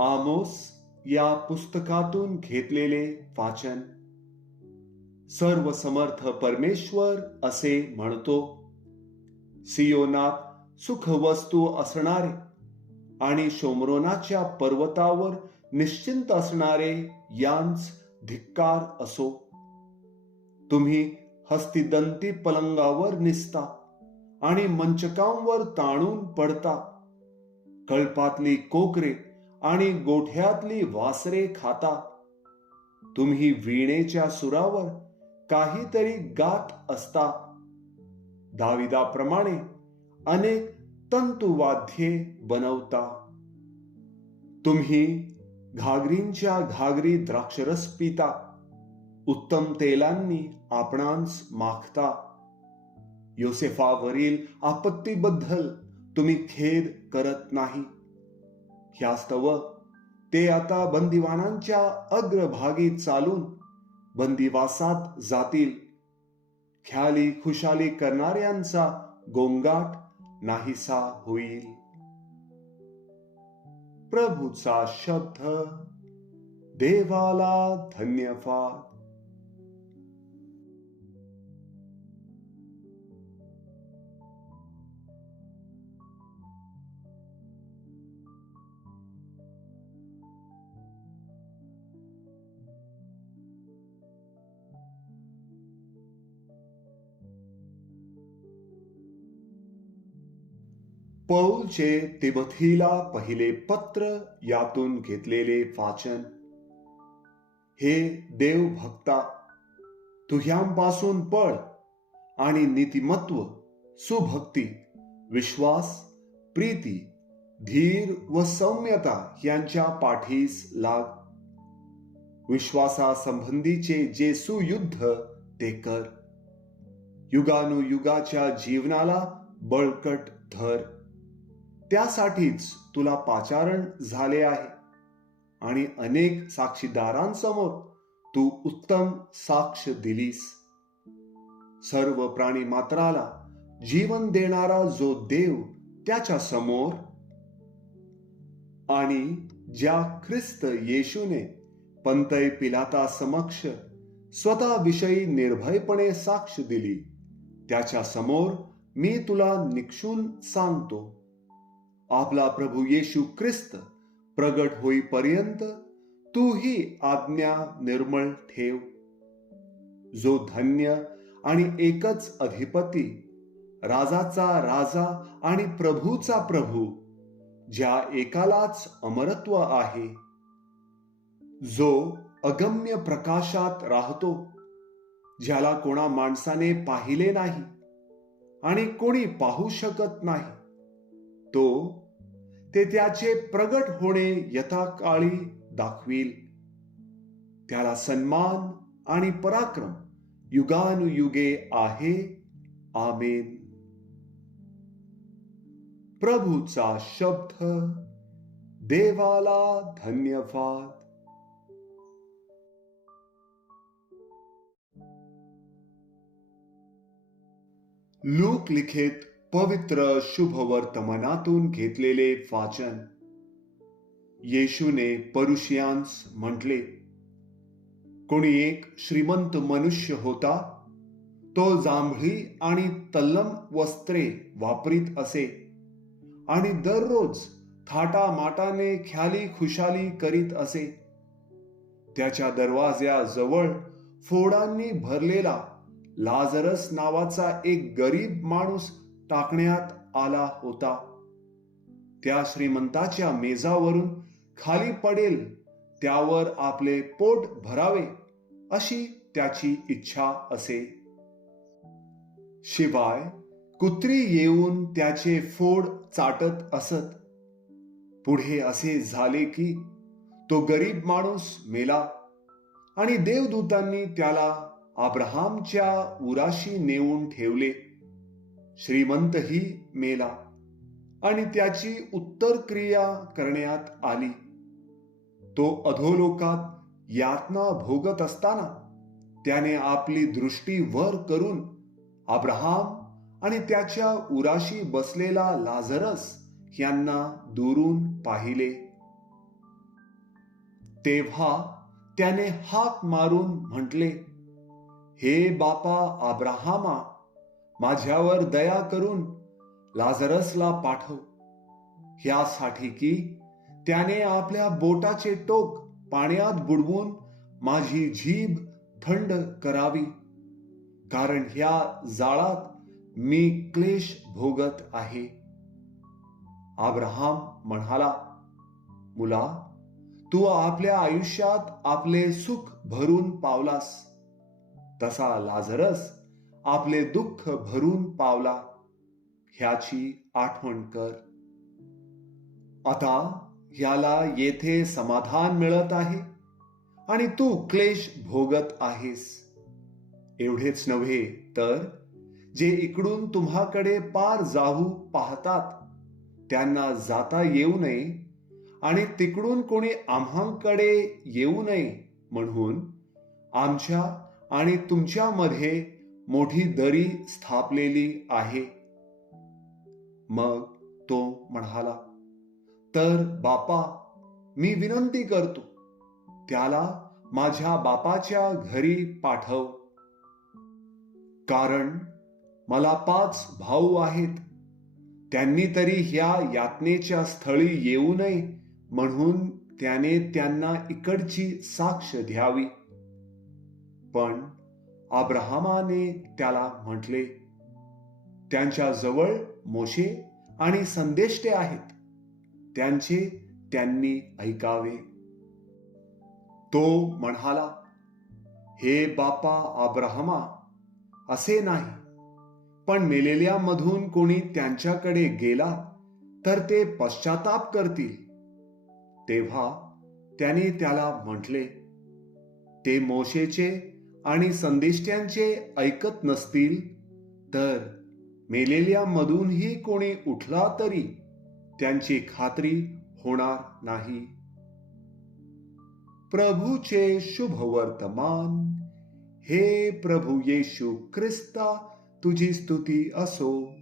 आमोस या पुस्तकातून घेतलेले वाचन. सर्व समर्थ परमेश्वर असे म्हणतो. सियोनात सुखवस्तू असणारे आणि शोमरोनाच्या पर्वतावर निश्चिंत असणारे यांच धिक्कार असो. तुम्ही हस्तिदंती पलंगावर निसता आणि मंचकांवर ताणून पडता. कळपातली कोकरे आणि गोठ्यातली वासरे खाता. तुम्ही वीणेच्या सुरावर काहीतरी गात असता. दाविदाप्रमाणे अनेक तंतुवाद्ये बनवता. तुम्ही घागरींच्या घागरी द्राक्षरस पिता. उत्तम तेलांनी आपणांस माखता. योसेफावरील आपत्तीबद्दल तुम्ही खेद करत नाही. ह्यास्तव ते आता बंदिवानांच्या अग्रभागी चालून बंदिवासात जातील. ख्याली खुशाली करणाऱ्यांचा गोंगाट नाहीसा होईल. प्रभूचा शब्द देवाला धन्यवाद. पौलचे तिमथीला पहिले पत्र यातून घेतलेले वाचन हे देव भक्ता तुह्यांपासून पळ आणि नीतिमत्व सुभक्ती विश्वास प्रीती धीर व सौम्यता यांच्या पाठीस लाग. विश्वासासंबंधीचे जे सुयुद्ध ते कर. युगानुयुगाच्या जीवनाला बळकट धर. त्यासाठीच तुला पाचारण झाले आहे. आणि अनेक साक्षीदारांसमोर तू उत्तम साक्ष दिलीस. सर्व प्राणी मात्राला जीवन देणारा जो देव त्याच्यासमोर आणि ज्या ख्रिस्त येशूने पंतय पिलाता समक्ष स्वतःविषयी निर्भयपणे साक्ष दिली त्याच्यासमोर मी तुला निक्षून सांगतो. आपला प्रभू येशू ख्रिस्त प्रगट होईपर्यंत तू ही आज्ञा निर्मळ ठेव. जो धन्य आणि एकच अधिपती राजाचा राजा आणि प्रभूचा प्रभू ज्या एकालाच अमरत्व आहे जो अगम्य प्रकाशात राहतो ज्याला कोणा माणसाने पाहिले नाही आणि कोणी पाहू शकत नाही तो ते त्याचे प्रगट होणे यथाकाळी दाखवील. त्याला सन्मान आणि पराक्रम युगानुयुगे आहे. आमेन. प्रभूचा शब्द देवाला धन्यवाद. लूक लिखित पवित्र शुभ वर्तमानातून घेतलेले वाचन. येशूने परुषियांस म्हटले कोणी एक श्रीमंत मनुष्य होता तो जांभळी आणि तल्लम वस्त्रे वापरीत असे आणि दररोज थाटामाटाने ख्याली खुशाली करीत असे. त्याच्या दरवाज्याजवळ फोडांनी भरलेला लाजरस नावाचा एक गरीब माणूस टाकण्यात आला होता. त्या श्रीमंताच्या मेजावरून खाली पडेल त्यावर आपले पोट भरावे अशी त्याची इच्छा असे. शिवाय कुत्री येऊन त्याचे फोड चाटत असत. पुढे असे झाले की तो गरीब माणूस मेला आणि देवदूतांनी त्याला अब्राहामच्या उराशी नेऊन ठेवले. श्रीमंतही मेला. आणि त्याची उत्तर क्रिया करण्यात आली. तो अधोलोकात यातना भोगत असताना त्याने आपली दृष्टी वर करून अब्राहाम आणि त्याच्या उराशी बसलेला लाझरस यांना दुरून पाहिले. तेव्हा त्याने हाक मारून म्हटले हे बापा अब्राहामा माझ्यावर दया करून लाजरसला पाठव. ह्यासाठी की त्याने आपल्या बोटाचे टोक पाण्यात बुडवून माझी जीभ थंड करावी. कारण ह्या जाळात मी क्लेश भोगत आहे. आब्रहाम म्हणाला मुला तू आपल्या आयुष्यात आपले सुख भरून पावलास. तसा लाजरस आपले दुःख भरून पावला. ह्याची आठवण कर. आता याला येथे समाधान मिळत आहे आणि तू क्लेश भोगत आहेस. एवढेच नव्हे तर जे इकडून तुम्हाकडे पार जाऊ पाहतात त्यांना जाता येऊ नये आणि तिकडून कोणी आम्हाकडे येऊ नये म्हणून आमच्या आणि तुमच्यामध्ये मोठी दरी स्थापलेली आहे. मग तो म्हणाला तर बापा मी विनंती करतो त्याला माझ्या बापाच्या घरी पाठव. कारण मला पाच भाऊ आहेत. त्यांनी तरी ह्या यातनेच्या स्थळी येऊ नये म्हणून त्याने त्यांना इकडची साक्ष द्यावी. पण अब्राहमाने त्याला म्हटले त्यांच्या जवळ मोशे आणि संदेष्टे आहेत. त्यांचे त्यांनी ऐकावे. तो म्हणाला हे बापा अब्राहमा असे नाही. पण मेलेल्या मधून कोणी त्यांच्याकडे गेला तर ते पश्चाताप करतील. तेव्हा त्याने त्याला म्हटले ते मोशेचे आणि संदेष्ट्यांचे ऐकत नसतील तर मेलेल्या मधूनही कोणी उठला तरी त्यांची खात्री होणार नाही. प्रभूचे शुभ वर्तमान हे प्रभू येशू ख्रिस्ता तुझी स्तुती असो.